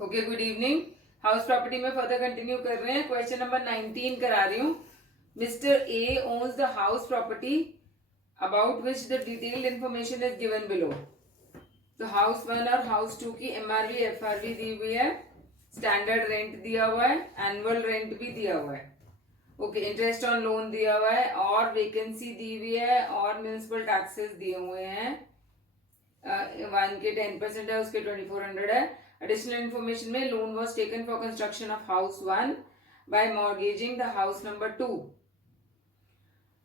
Okay, good evening. House property में further continue कर रहे हैं। क्वेश्चन नंबर 19 करा रही हूँ। Mister A owns the house property about which the detailed information is given below. तो हाउस 1 और हाउस 2 की एमआरवी एफआरवी दी हुई है, स्टैंडर्ड रेंट दिया हुआ है, एनुअल रेंट भी दिया हुआ है। ओके, इंटरेस्ट ऑन लोन दिया हुआ है और वेकेंसी दी हुई है और म्यूनिसिपल टैक्सेस दिए हुए हैं। 1 के 10% है, उसके 2400 है। एडिशनल इन्फॉर्मेशन में loan was taken for construction of house 1 by mortgaging the house number 2।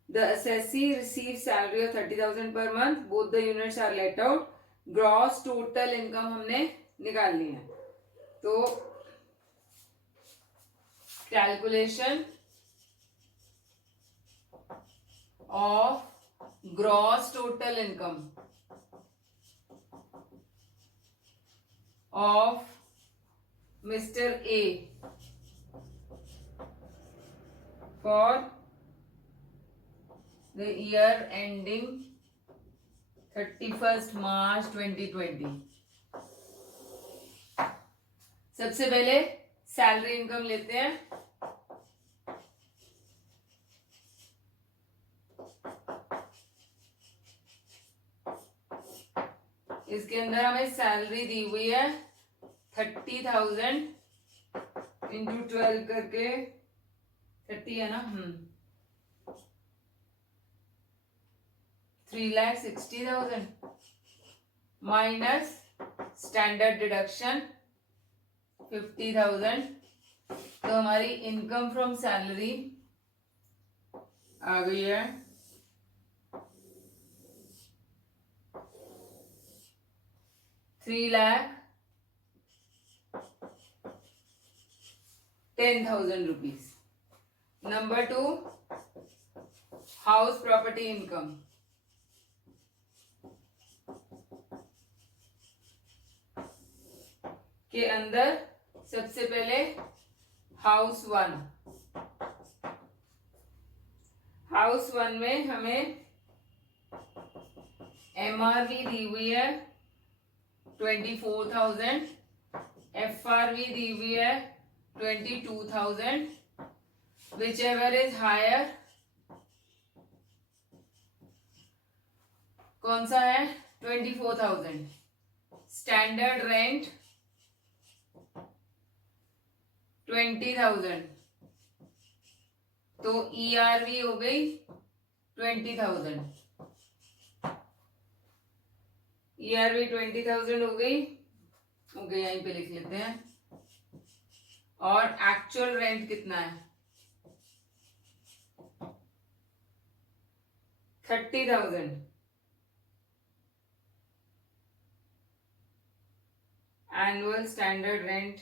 The assessee receives salary of 30,000 per month. Both the units are let out. Gross total income हमने निकालनी है। तो calculation of gross total income of Mr. A for the year ending 31st March 2020। सबसे पहले salary income लेते हैं। इसके अंदर हमें सैलरी दी हुई है 30,000 इंटू 12 करके 30 है ना, 3,60,000 माइनस स्टैंडर्ड डिडक्शन 50,000। तो हमारी इनकम फ्रॉम सैलरी आ गई है 3,10,000 rupees. Number 2, house property income. के अंदर सबसे पहले हाउस 1। हाउस 1 में हमें एमआरवी दी हुई है 24,000, एफआरवी दी हुई है 22,000। विच एवर इज हायर, कौन सा है 24,000। स्टैंडर्ड रेंट 20,000, तो ईआरवी हो गई 20,000। ईआरवी 20,000 हो गई। यहीं पे लिख लेते हैं। और एक्चुअल रेंट कितना है 30,000। एनुअल स्टैंडर्ड रेंट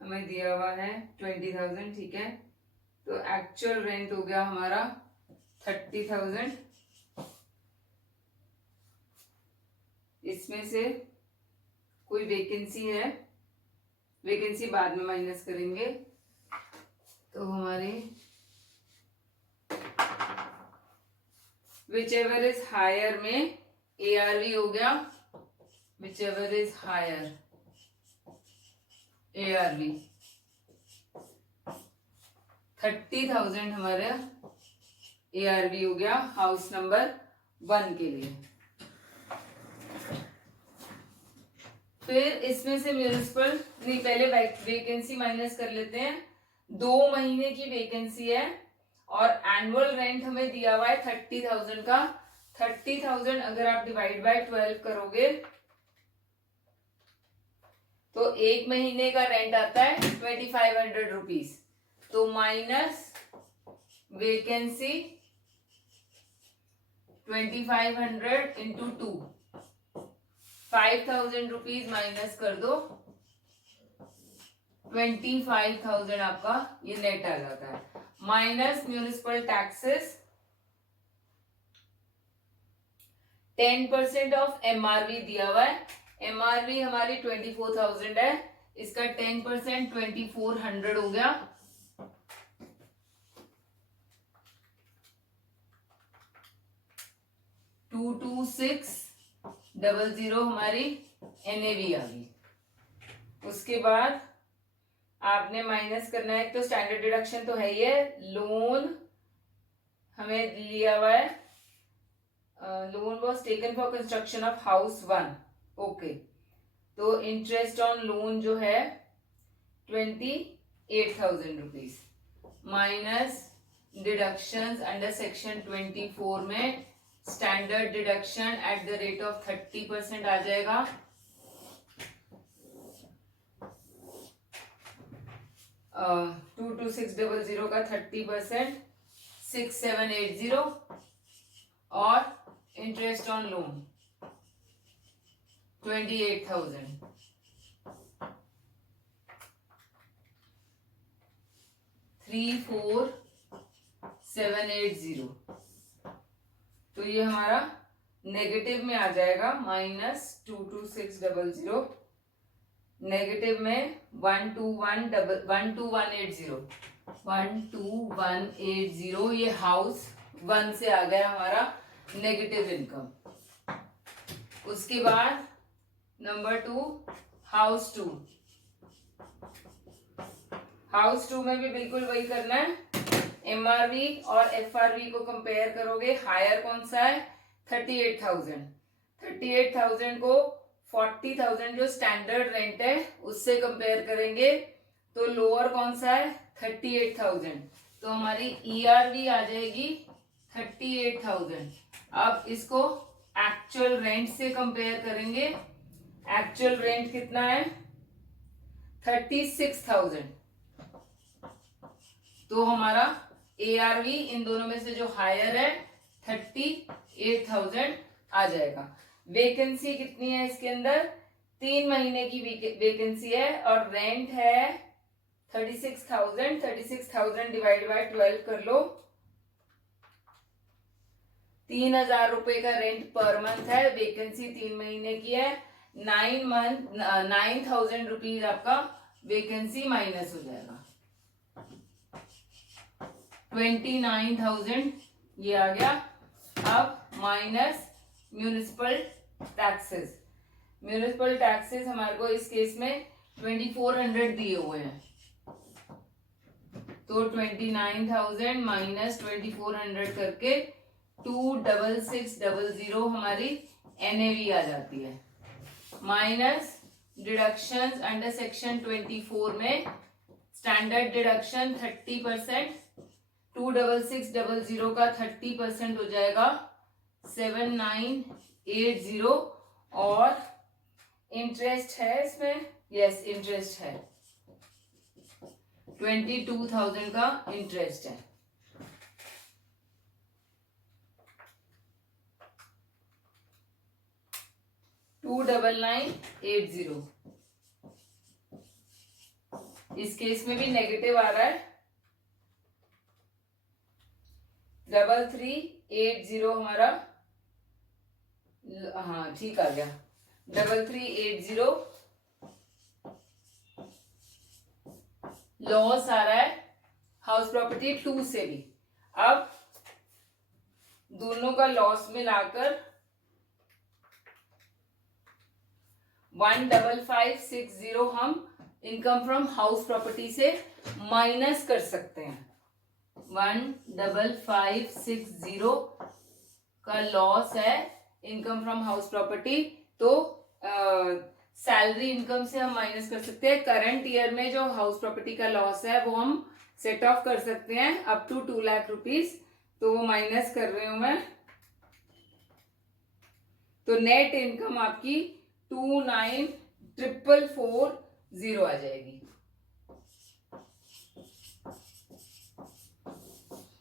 हमें दिया हुआ है 20,000, ठीक है। तो एक्चुअल रेंट हो गया हमारा 30,000। इसमें से कोई वैकेंसी है, वैकेंसी बाद में माइनस करेंगे। तो हमारे विच एवर इज हायर में एआरवी हो गया whichever is higher ARV 30,000 हमारा एआरवी हो गया हाउस नंबर 1 के लिए। फिर इसमें से म्यूनिसिपल नहीं, पहले वैकेंसी माइनस कर लेते हैं। 2 महीने की वैकेंसी है और एनुअल रेंट हमें दिया हुआ है 30,000 का। 30,000 अगर आप डिवाइड बाय 12 करोगे तो 1 महीने का रेंट आता है 2,500 रुपीज। तो minus vacancy 2,500 into 2, 5,000 rupees minus कर दो, 25,000 आपका ये नेट आ जाता है। माइनस म्यूनिसिपल टैक्सेस 10% ऑफ एमआरवी दिया हुआ है। एमआरवी हमारी 24,000 है, इसका 10% 2,400 हो गया। 22600 हमारी एनएवी आ गई। उसके बाद आपने माइनस करना है, तो स्टैंडर्ड डिडक्शन तो है ही है, लोन हमें लिया हुआ है, loan was taken for construction of house 1, okay. तो इंटरेस्ट ऑन लोन जो है 28,000 rupees minus deductions under section 24 में standard deduction at the rate of 30% आ जाएगा, 22600 का 30% 6780 और इंटरेस्ट ऑन लोन 28,000 34,780। तो ये हमारा नेगेटिव में आ जाएगा, -22600 नेगेटिव में 12180 ये हाउस 1 से आ गया हमारा नेगेटिव इनकम। उसके बाद नंबर 2 हाउस 2। हाउस 2 में भी बिल्कुल वही करना है, एमआरवी और एफआरवी को कंपेयर करोगे। हायर कौन सा है 38,000 को 40,000 जो स्टैंडर्ड रेंट है उससे कंपेयर करेंगे, तो लोअर कौन सा है 38,000, तो हमारी ईआरवी आ जाएगी 38,000। अब इसको एक्चुअल रेंट से कंपेयर करेंगे, एक्चुअल रेंट कितना है 36,000, तो हमारा एआरवी इन दोनों में से जो हायर है 38,000 आ जाएगा। वेकेंसी कितनी है इसके अंदर, 3 महीने की वेकेंसी है और रेंट है 36,000। 36,000 डिवाइड बाय 12 कर लो, 3,000 रुपए का रेंट पर मंथ है, वेकेंसी 3 महीने की है, 9,000 रुपीज आपका वेकेंसी माइनस हो जाएगा, 29,000 ये आ गया। अब minus municipal taxes, municipal taxes हमारे को इस केस में 2400 दिए हुए हैं, तो 29,000 माइनस 2400 करके 26600 हमारी एनएवी आ जाती है, माइनस डिडक्शंस अंडर सेक्शन 24 में स्टैंडर्ड डिडक्शन 30%, 26600 का 30% हो जाएगा 7980 और इंटरेस्ट है इसमें, यस इंटरेस्ट है 22,000 का इंटरेस्ट है। $29980 इस केस में भी नेगेटिव आ रहा है, 3380 हमारा, हाँ ठीक आ गया 3380 लॉस आ रहा है हाउस प्रॉपर्टी 2 से भी। अब दोनों का लॉस मिलाकर 15560 हम इनकम फ्रॉम हाउस प्रॉपर्टी से माइनस कर सकते हैं, 15560 का लॉस है इनकम फ्रॉम हाउस प्रॉपर्टी, तो सैलरी इनकम से हम माइनस कर सकते हैं। करंट ईयर में जो हाउस प्रॉपर्टी का लॉस है वो हम सेट ऑफ कर सकते हैं अप टू 2 लाख रुपीज, तो वो माइनस कर रही हूं मैं, तो नेट इनकम आपकी 29,440 आ जाएगी।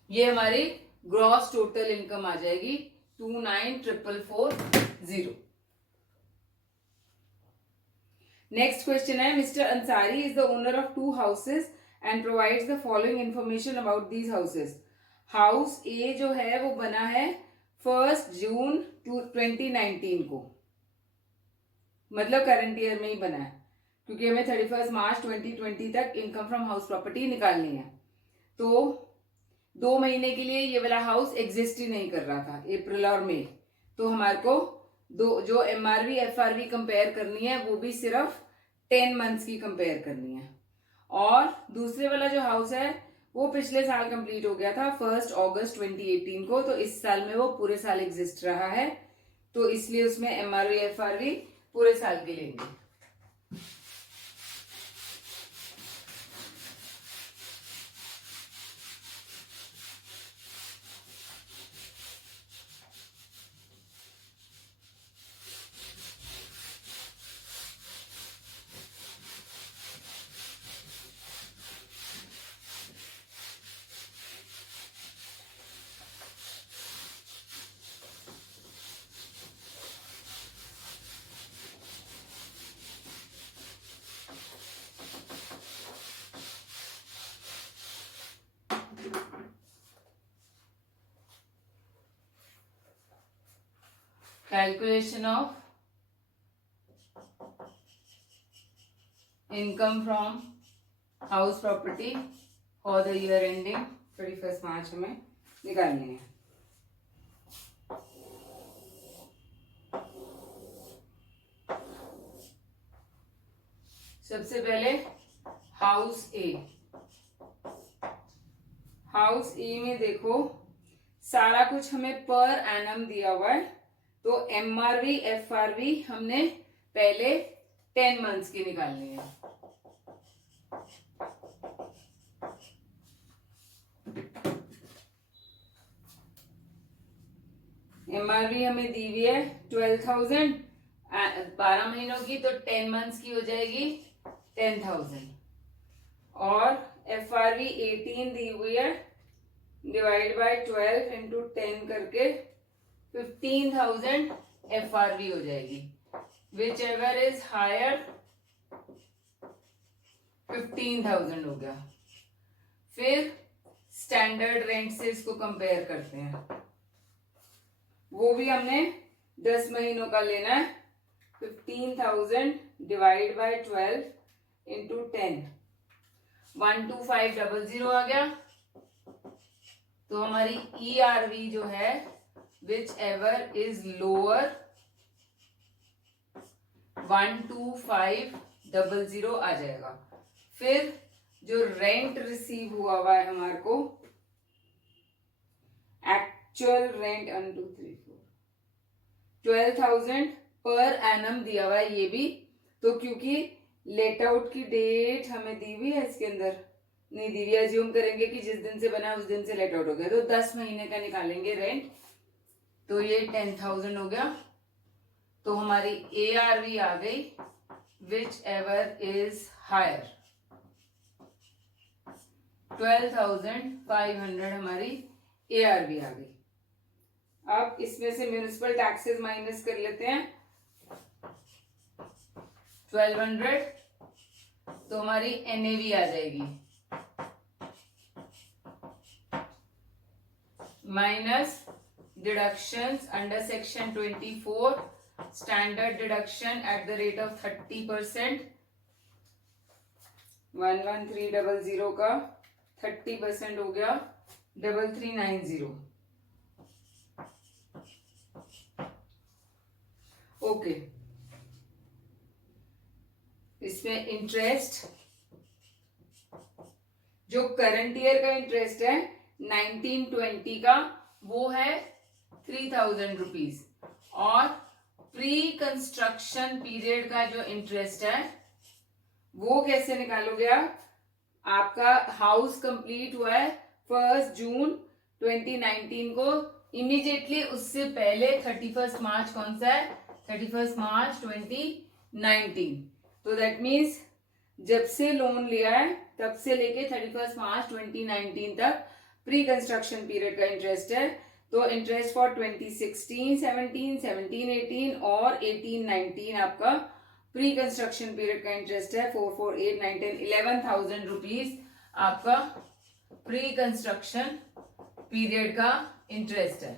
ये हमारी ग्रॉस टोटल इनकम आ जाएगी 29,440। नेक्स्ट क्वेश्चन है, mister Ansari is the owner of 2 houses and provides the following information about these houses. House A जो है वो बना है 1 जून 2019 को, मतलब करंट ईयर में ही बना है, क्योंकि हमें 31 मार्च 2020 तक इनकम फ्रॉम हाउस प्रॉपर्टी निकालनी है। तो 2 महीने के लिए ये वाला हाउस एग्जिस्ट ही नहीं कर रहा था, अप्रैल और मई, तो हमारे को जो एमआरवी एफआरवी कंपेयर करनी है वो भी सिर्फ 10 मंथ्स की कंपेयर करनी है। और दूसरे वाला जो हाउस है वो पिछले साल कंप्लीट हो गया था 1 अगस्त 2018 को, तो इस साल में वो पूरे साल एग्जिस्ट रहा है, तो इसलिए उसमें MRV FRV पूरे साल के लेंगे। Calculation of income from house property for the year ending 31st मार्च हमें निकालनी है। सबसे पहले हाउस ए। हाउस ए में देखो सारा कुछ हमें पर एनम दिया हुआ है, तो MRV FRV हमने पहले 10 मंथ्स की निकालनी है। MRV हमें दी हुई है 12,000, 12 महीनों की, तो 10 मंथ्स की हो जाएगी 10,000, और FRV 18 दी हुई है, डिवाइड बाय 12 इंटू 10 करके 15,000 FRV हो जाएगी। विच एवर इज हायर 15,000 हो गया। फिर स्टैंडर्ड रेंट से इसको कंपेयर करते हैं, वो भी हमने 10 महीनों का लेना है। 15,000 डिवाइड बाय 12 इंटू 10, 12500 आ गया। तो हमारी ERV जो है विच एवर इज लोअर 12500 आ जाएगा। फिर जो रेंट रिसीव हुआ है हमारे को, एक्चुअल रेंट 1 2 3 4 12,000 पर एनम दिया हुआ है ये भी, तो क्योंकि लेट आउट की डेट हमें दी हुई है, इसके अंदर नहीं दी हुई, अज्यूम करेंगे कि जिस दिन से बना उस दिन से लेट आउट हो गया, तो 10 महीने का निकालेंगे रेंट, तो ये 10,000 हो गया। तो हमारी ARV आ गई विच एवर इज हायर 12,500 हमारी ARV आ गई। अब इसमें से म्यूनिसिपल टैक्सेस माइनस कर लेते हैं, 1200, तो हमारी NAV आ जाएगी minus deductions under section 24, standard deduction at the rate of 30%, 11300 का 30% हो गया 3390। ओके, इसमें इंटरेस्ट, जो करंट ईयर का इंटरेस्ट है 1920 का, वो है 3,000 रुपीज, और प्री कंस्ट्रक्शन पीरियड का जो इंटरेस्ट है वो कैसे निकालोगे आप? आपका हाउस कंप्लीट हुआ है 1 जून 2019 को, इमीडिएटली उससे पहले 31 मार्च कौन सा है? 31 मार्च 2019। तो दैट मीन्स जब से लोन लिया है तब से लेके 31 मार्च 2019 तक प्री कंस्ट्रक्शन पीरियड का इंटरेस्ट है। तो इंटरेस्ट फॉर 2016, 17, 17, 18 और 18, 19 आपका प्री कंस्ट्रक्शन पीरियड का इंटरेस्ट है 4, 4, 8, 9, 10, 11,000 रुपीज आपका प्री कंस्ट्रक्शन पीरियड का इंटरेस्ट है।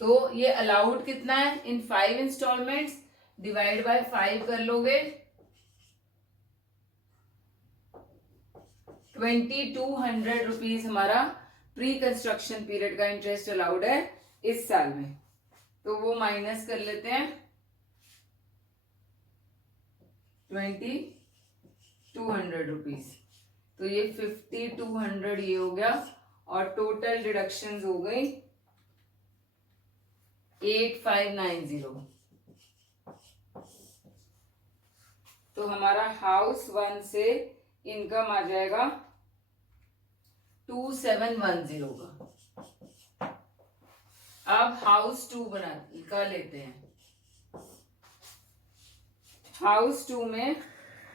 तो ये अलाउड कितना है? इन 5 इंस्टॉलमेंट्स, डिवाइड बाय 5 कर लोगे, 2,200 रुपीज हमारा प्री कंस्ट्रक्शन पीरियड का इंटरेस्ट अलाउड है इस साल में। तो वो माइनस कर लेते हैं 2200 रुपीज। तो ये 5200 ये हो गया और टोटल डिडक्शंस हो गई 8590। तो हमारा हाउस 1 से इनकम आ जाएगा 2710 का। अब हाउस 2 का लेते हैं। हाउस 2 में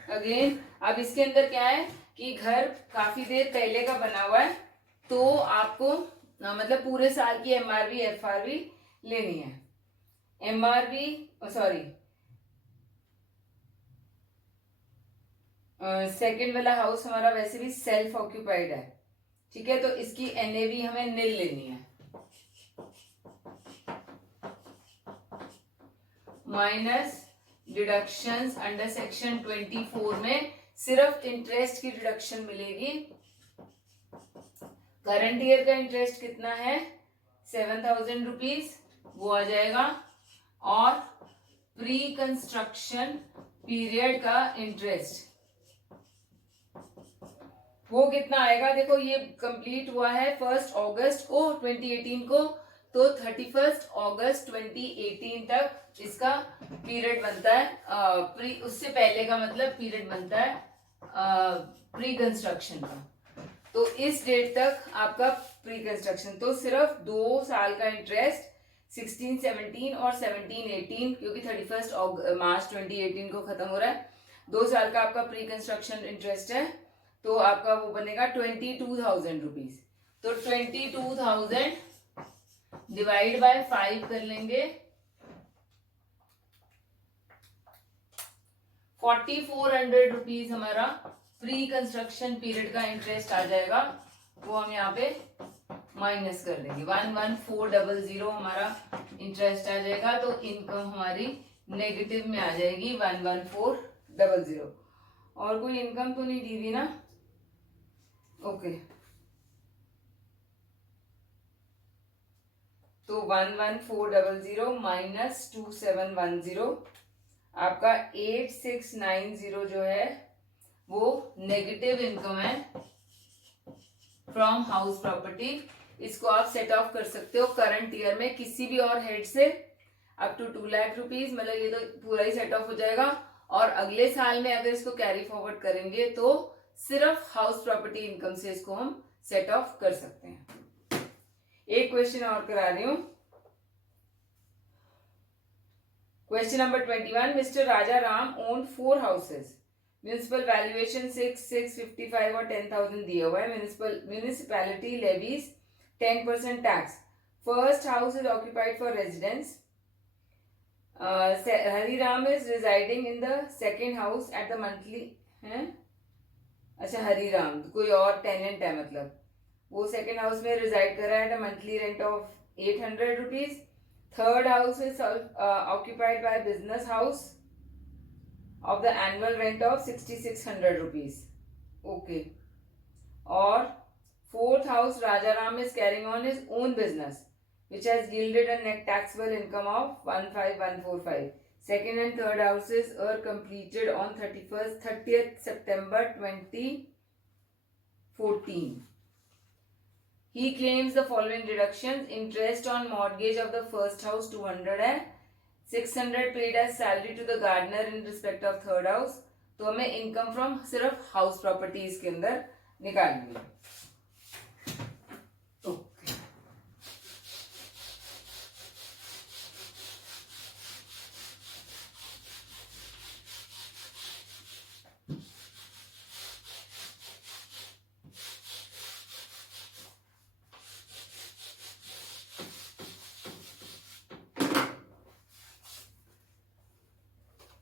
अगेन अब इसके अंदर क्या है कि घर काफी देर पहले का बना हुआ है, तो आपको मतलब पूरे साल की एमआरवी एफआरवी लेनी है। एमआरवी सॉरी सेकंड वाला हाउस हमारा वैसे भी सेल्फ ऑक्यूपाइड है, ठीक है, तो इसकी एनएवी हमें नील लेनी है। माइनस डिडक्शंस अंडर सेक्शन 24 में सिर्फ इंटरेस्ट की डिडक्शन मिलेगी। करंट ईयर का इंटरेस्ट कितना है 7000 रुपीज, वो आ जाएगा। और प्री कंस्ट्रक्शन पीरियड का इंटरेस्ट वो कितना आएगा, देखो ये कंप्लीट हुआ है 1 अगस्त को 2018 को, तो 31 अगस्त 2018 तक इसका पीरियड बनता है। उससे पहले का मतलब पीरियड बनता है प्री कंस्ट्रक्शन का। तो इस डेट तक आपका प्री कंस्ट्रक्शन, तो सिर्फ 2 साल का इंटरेस्ट 16-17 और 17-18, क्योंकि 31 मार्च 2018 को खत्म हो रहा है। 2 साल का आपका प्री कंस्ट्रक्शन इंटरेस्ट है, तो आपका वो बनेगा 22,000 रुपीज। तो 22,000 डिवाइड बाय 5 कर लेंगे, 4400 रुपीज हमारा प्री कंस्ट्रक्शन पीरियड का इंटरेस्ट आ जाएगा। वो हम यहाँ पे माइनस कर देंगे, 11400 हमारा इंटरेस्ट आ जाएगा। तो इनकम हमारी नेगेटिव में आ जाएगी 11400। और कोई इनकम तो नहीं दी हुई ना, ओके। तो 11400 माइनस 2710 आपका 8690 जो है वो नेगेटिव इनकम है फ्रॉम हाउस प्रॉपर्टी। इसको आप सेट ऑफ कर सकते हो करंट ईयर में किसी भी और हेड से अप टू 2 लाख रुपीज, मतलब ये तो पूरा ही सेट ऑफ हो जाएगा। और अगले साल में अगर इसको कैरी फॉरवर्ड करेंगे तो सिर्फ हाउस प्रॉपर्टी इनकम से इसको हम सेट ऑफ कर सकते हैं। एक क्वेश्चन और करा रही हूं, question number 21। Mister Raja Ram owned 4 houses, municipal valuation 6,655 और 10,000 दिया हुआ है। Municipality levies 10% tax. First house is occupied for residence. Hariram is residing in the second house at the monthly है। अच्छा, हरिराम कोई और टेनेंट है, मतलब वो सेकेंड हाउस में रिजाइड कर रहा है, monthly rent of 800 rupees. Third house is occupied by business house of the annual rent of 6600 rupees, okay. और fourth house Rajaram is carrying on his own business which has yielded a net taxable income of 15145. Second and third houses are completed on 30th September 2014. He claims the following deductions: interest on mortgage of the first house 200 है, 600 paid as salary to the gardener in respect of third house। तो हमें income from सिर्फ house properties के अंदर निकालनी है।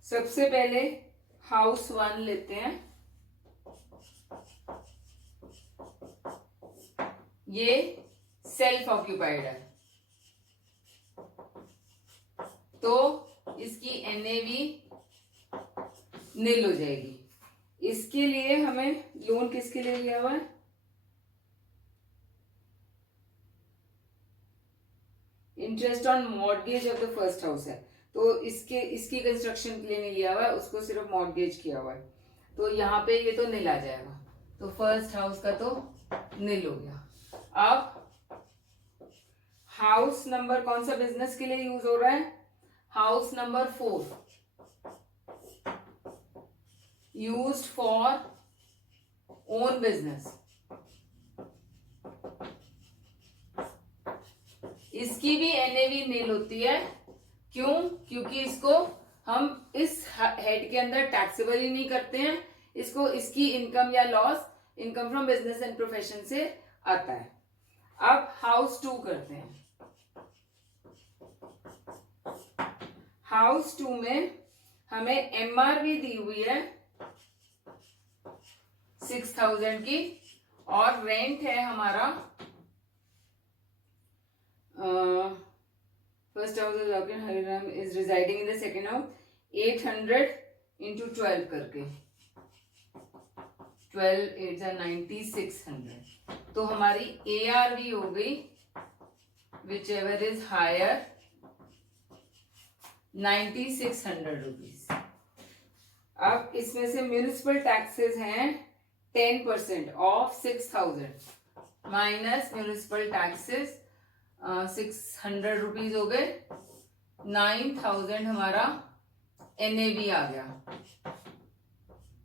सबसे पहले हाउस 1 लेते हैं। ये सेल्फ ऑक्यूपाइड है, तो इसकी एनएवी नील हो जाएगी। इसके लिए हमें लोन किसके लिए लिया हुआ है, interest on mortgage of the first house है, तो इसकी कंस्ट्रक्शन के लिए नहीं लिया हुआ है, उसको सिर्फ मॉर्गेज किया हुआ है, तो यहाँ पे ये तो नील आ जाएगा, तो फर्स्ट हाउस का तो नील हो गया। अब हाउस नंबर कौन सा बिजनेस के लिए यूज हो रहा है, house number 4 used for own business. इसकी भी एनएवी नील होती है, क्यों? क्योंकि इसको हम इस हेड के अंदर टैक्सेबल ही नहीं करते हैं, इसको इसकी इनकम या loss income from business and profession से आता है। अब हाउस 2 करते हैं। हाउस 2 में हमें एमआरवी दी हुई है 6000 की, और रेंट है हमारा first house Hariram is residing in the second house 800 into 12 करके 12 8 9600, तो हमारी ARV हो गई whichever is higher 9600 rupees. अब इसमें से म्यूनिसिपल टैक्सेस हैं 10% of 6000 minus municipal taxes 600 rupees हो गए, 9000 हमारा एनएवी आ गया,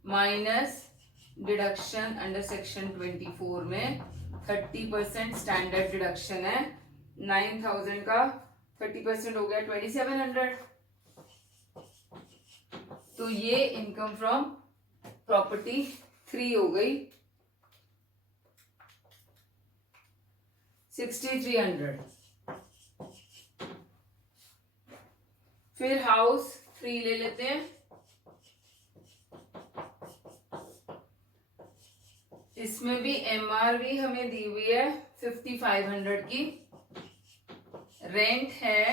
माइनस डिडक्शन अंडर सेक्शन 24 में 30% स्टैंडर्ड डिडक्शन है, 9000 का 30% हो गया 2700, तो ये इनकम फ्रॉम प्रॉपर्टी 3 हो गई 6300। फिर हाउस 3 ले लेते हैं, इसमें भी एमआरवी हमें दी हुई है 5500 की, रेंट है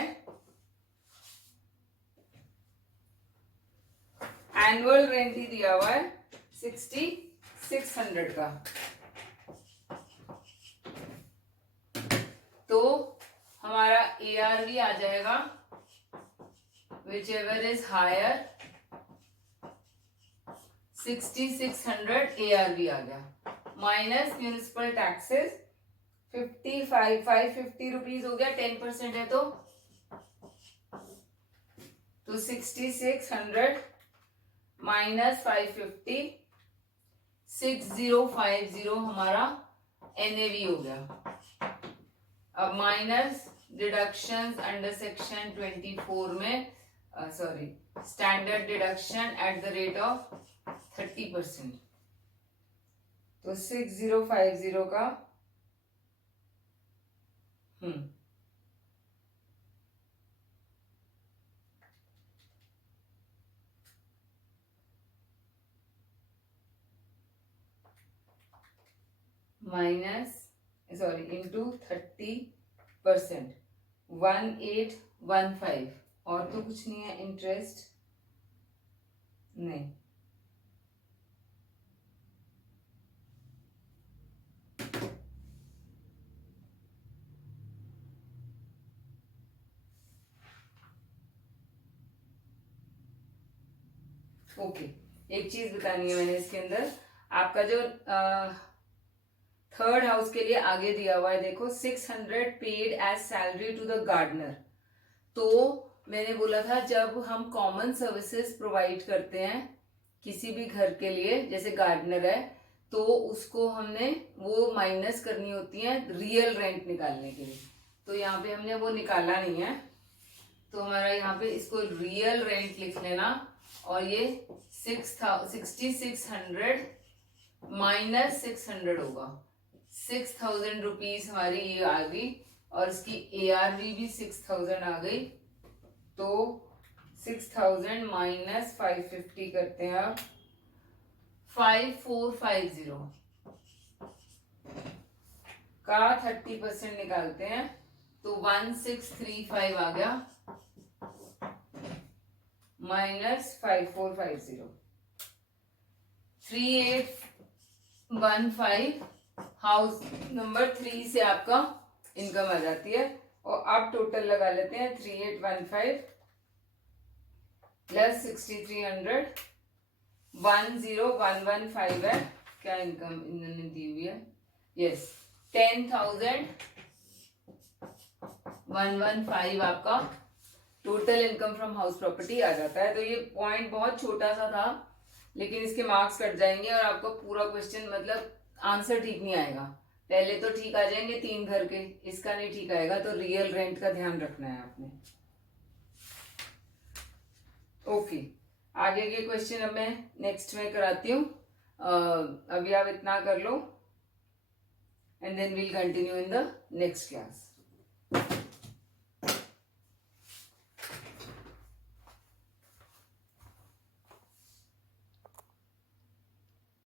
एनुअल रेंट ही दिया हुआ है 6600 का, तो हमारा ARV आ जाएगा whichever is higher 6600 ARV आ गया, माइनस म्यूनिसिपल टैक्सेस 550 रुपीज हो गया, 10% है तो 6600 माइनस 550 6050 हमारा NAV हो गया। अब माइनस डिडक्शंस अंडर सेक्शन 24 में sorry standard deduction at the rate of 30%, तो 6050 का माइनस सॉरी इंटू 30% 1815, और तो कुछ नहीं है, इंटरेस्ट नहीं, ओके। एक चीज बतानी है मैंने इसके अंदर, आपका जो थर्ड हाउस के लिए आगे दिया हुआ है, देखो 600 paid as salary to the gardener, तो मैंने बोला था जब हम कॉमन सर्विसेज प्रोवाइड करते हैं किसी भी घर के लिए, जैसे गार्डनर है, तो उसको हमने वो माइनस करनी होती है रियल रेंट निकालने के लिए, तो यहाँ पे हमने वो निकाला नहीं है, तो हमारा यहाँ पे इसको रियल रेंट लिख लेना, और ये 6600 माइनस 600 होगा, 6000 रुपीज हमारी ये आ गई, और इसकी ARV भी 6000 आ गई, तो 6000 माइनस 550 करते हैं अब 5450 का 30% निकालते हैं, तो 1635 आ गया, माइनस 5450 3815 हाउस नंबर 3 से आपका इनकम आ जाती है, और अब टोटल लगा लेते हैं 3815 प्लस 6300 10115 है। क्या इनकम इन्होंने दी हुई है? यस 10,115 आपका total income from house property आ जाता है। तो ये पॉइंट बहुत छोटा सा था, लेकिन इसके मार्क्स कट जाएंगे और आपको पूरा क्वेश्चन मतलब आंसर ठीक नहीं आएगा। पहले तो ठीक आ जाएंगे 3 घर के, इसका नहीं ठीक आएगा। तो रियल रेंट का ध्यान रखना है आपने। ओके, आगे के क्वेश्चन अब मैं नेक्स्ट में कराती हूँ। अभी आप इतना कर लो and then we'll continue in the next class.